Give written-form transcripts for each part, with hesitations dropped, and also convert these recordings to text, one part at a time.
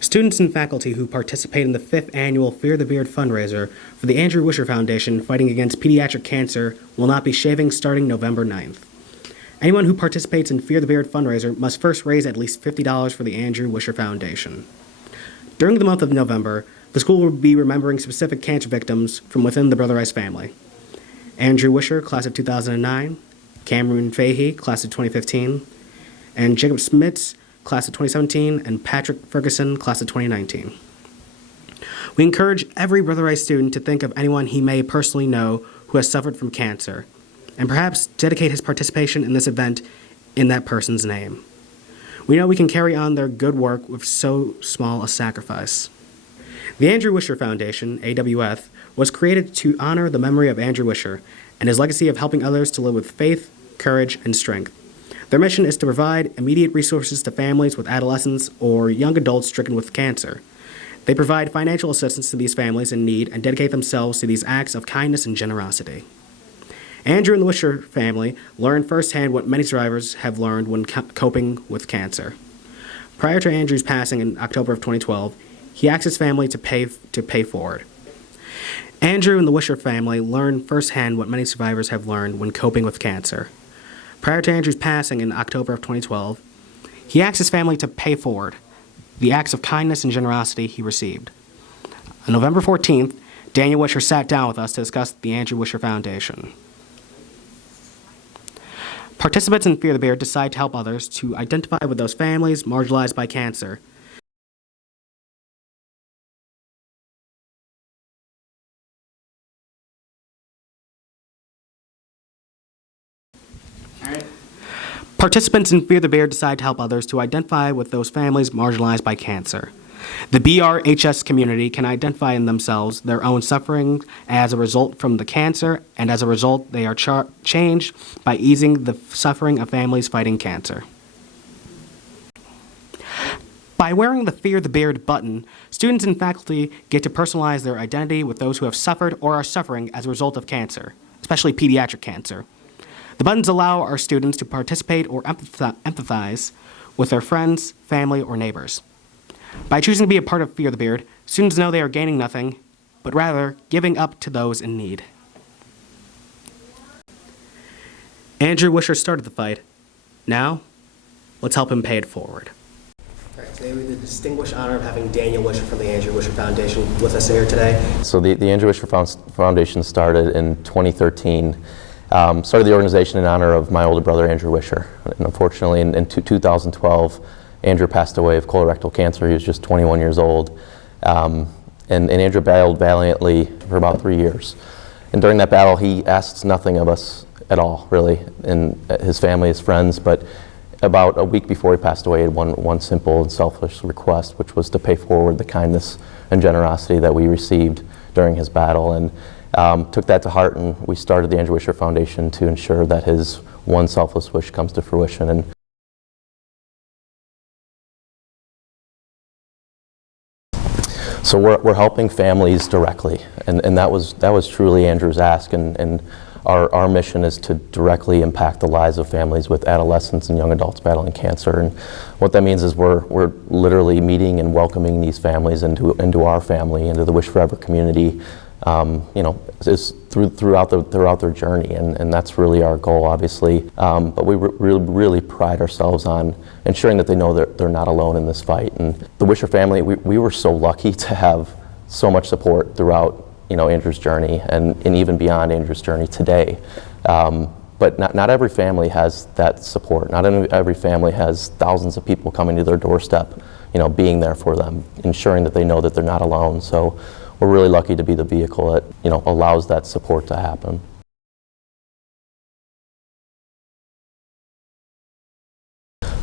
Students and faculty who participate in the 5th annual Fear the Beard fundraiser for the Andrew Wisher Foundation fighting against pediatric cancer will not be shaving starting November 9th. Anyone who participates in Fear the Beard fundraiser must first raise at least $50 for the Andrew Wisher Foundation. During the month of November, the school will be remembering specific cancer victims from within the Brother Rice family. Andrew Wisher, class of 2009, Cameron Fahey, class of 2015, and Jacob Smits, class of 2017, and Patrick Ferguson, class of 2019. We encourage every Brother Rice student to think of anyone he may personally know who has suffered from cancer, and perhaps dedicate his participation in this event in that person's name. We know we can carry on their good work with so small a sacrifice. The Andrew Wisher Foundation, AWF, was created to honor the memory of Andrew Wisher and his legacy of helping others to live with faith, courage, and strength. Their mission is to provide immediate resources to families with adolescents or young adults stricken with cancer. They provide financial assistance to these families in need and dedicate themselves to these acts of kindness and generosity. Andrew and the Wisher family learned firsthand what many survivors have learned when coping with cancer. Prior to Andrew's passing in October of 2012, he asked his family to pay forward. Andrew and the Wisher family learned firsthand what many survivors have learned when coping with cancer. Prior to Andrew's passing in October of 2012, he asked his family to pay forward the acts of kindness and generosity he received. On November 14th, Daniel Wisher sat down with us to discuss the Andrew Wisher Foundation. Participants in Fear the Beard decide to help others to identify with those families marginalized by cancer. Participants in Fear the Beard decide to help others to identify with those families marginalized by cancer. The BRHS community can identify in themselves their own suffering as a result from the cancer, and as a result, they are changed by easing the suffering of families fighting cancer. By wearing the Fear the Beard button, students and faculty get to personalize their identity with those who have suffered or are suffering as a result of cancer, especially pediatric cancer. The buttons allow our students to participate or empathize with their friends, family, or neighbors. By choosing to be a part of Fear the Beard, students know they are gaining nothing, but rather giving up to those in need. Andrew Wisher started the fight. Now, let's help him pay it forward. All right, today we have the distinguished honor of having Daniel Wisher from the Andrew Wisher Foundation with us here today. So the Andrew Wisher Foundation started in 2013. Started the organization in honor of my older brother, Andrew Wisher. And unfortunately, in 2012, Andrew passed away of colorectal cancer. He was just 21 years old. And Andrew battled valiantly for about 3 years. And during that battle, he asked nothing of us at all, really, and his family, his friends. But about a week before he passed away, he had one simple and selfish request, which was to pay forward the kindness and generosity that we received during his battle. And took that to heart, and we started the Andrew Wisher Foundation to ensure that his one selfless wish comes to fruition. And so we're helping families directly, and that was truly Andrew's ask, and our mission is to directly impact the lives of families with adolescents and young adults battling cancer. And what that means is we're literally meeting and welcoming these families into our family, into the Wish Forever community, is throughout their journey, and that's really our goal, obviously. But we really pride ourselves on ensuring that they know that they're not alone in this fight. And the Wisher family, we were so lucky to have so much support throughout, Andrew's journey and even beyond Andrew's journey today. But not every family has that support. Not every family has thousands of people coming to their doorstep, being there for them, ensuring that they know that they're not alone. So we're really lucky to be the vehicle that, allows that support to happen.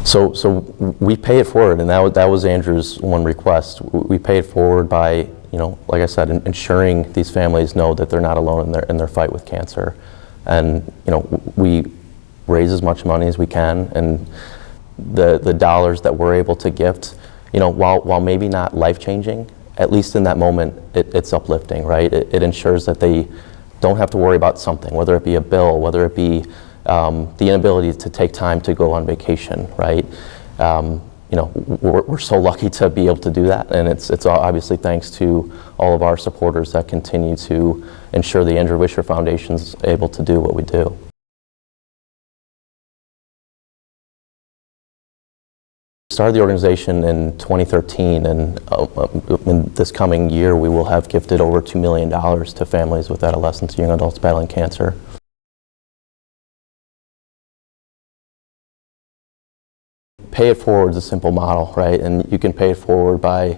So we pay it forward, and that was Andrew's one request. We pay it forward by, like I said, ensuring these families know that they're not alone in their fight with cancer. And, we raise as much money as we can, and the dollars that we're able to gift, while maybe not life-changing, at least in that moment, it's uplifting, right? It ensures that they don't have to worry about something, whether it be a bill, whether it be the inability to take time to go on vacation, right? we're so lucky to be able to do that, and it's obviously thanks to all of our supporters that continue to ensure the Andrew Wisher Foundation's able to do what we do. We started the organization in 2013, and in this coming year we will have gifted over $2 million to families with adolescents and young adults battling cancer. Pay it forward is a simple model, right? And you can pay it forward by,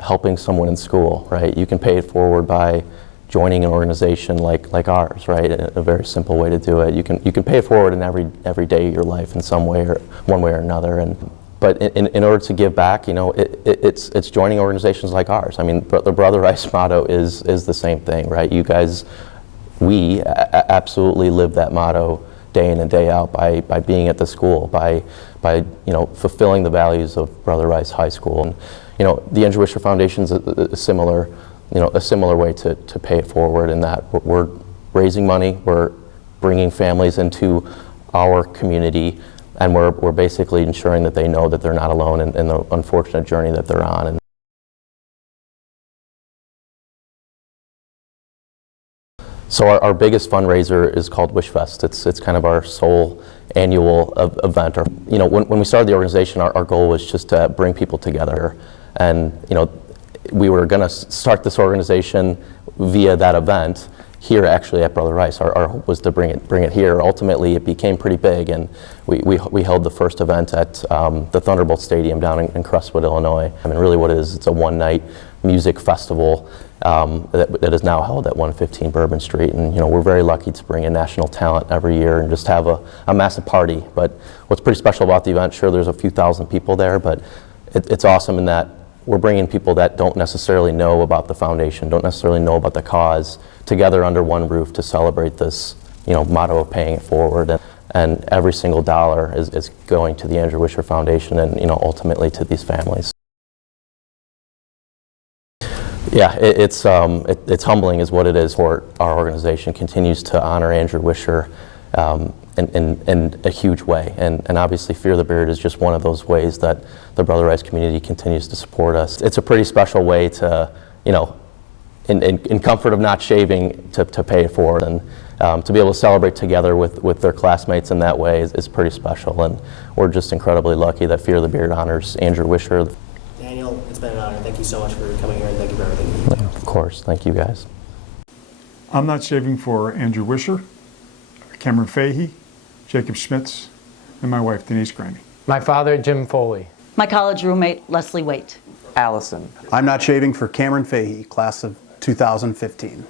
helping someone in school, right? You can pay it forward by joining an organization like ours, right? A very simple way to do it. You can pay it forward in every day of your life in some way or one way or another. But in order to give back, it's joining organizations like ours. I mean, the Brother Rice motto is the same thing, right? You guys, we absolutely live that motto day in and day out by being at the school, by fulfilling the values of Brother Rice High School. And the Andrew Wisher Foundation is a similar way to pay it forward, in that we're raising money, we're bringing families into our community, and we're basically ensuring that they know that they're not alone in the unfortunate journey that they're on. So our biggest fundraiser is called Wish Fest. It's kind of our sole annual event. When we started the organization, our goal was just to bring people together, and we were going to start this organization via that event here, actually at Brother Rice. Our hope was to bring it here. Ultimately, it became pretty big, and we held the first event at the Thunderbolt Stadium down in Crestwood, Illinois. I mean, really, what it is, it's a one-night music festival that is now held at 115 Bourbon Street, and we're very lucky to bring in national talent every year and just have a massive party. But what's pretty special about the event, sure, there's a few thousand people there, but it's awesome in that we're bringing people that don't necessarily know about the foundation, don't necessarily know about the cause, together under one roof to celebrate this motto of paying it forward. And every single dollar is going to the Andrew Wisher Foundation and ultimately to these families. Yeah, it's humbling is what it is. For our organization continues to honor Andrew Wisher in a huge way, and obviously Fear the Beard is just one of those ways that the Brother Rice community continues to support us. It's a pretty special way to, in comfort of not shaving, to pay it forward, and to be able to celebrate together with their classmates in that way is pretty special, and we're just incredibly lucky that Fear the Beard honors Andrew Wisher. Daniel, it's been an honor. Thank you so much for coming here, and thank you for everything you do. Of course. Thank you, guys. I'm not shaving for Andrew Wisher, Cameron Fahey, Jacob Schmitz, and my wife, Denise Graney. My father, Jim Foley. My college roommate, Leslie Waite. Allison. I'm not shaving for Cameron Fahey, class of 2015.